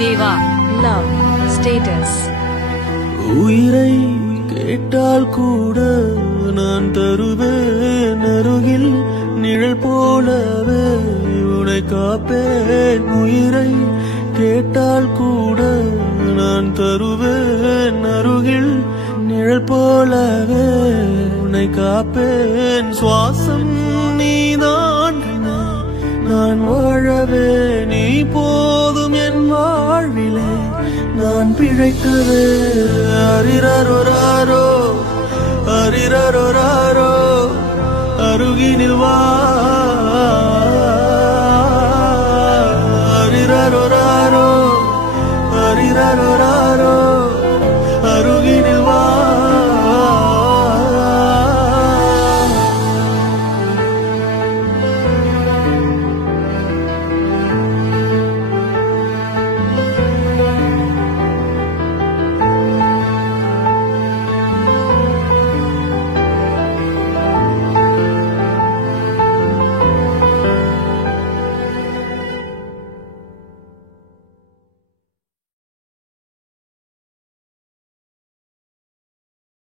தேவா love status. உயிரை கேட்டால் கூட நான் தருவேன், அருகில் நிழல் போலவே உன்னை காப்பேன். உயிரை கேட்டால் கூட நான் தருவேன், அருகில் நிழல் போலவே உன்னை காப்பேன். சுவாசம் நீதான், நான் வாழவே நீ போதும் என் வாழ்விலே, நான் பிழைக்கவே. அரிரரோ அரிரரோ அருகினில் வா.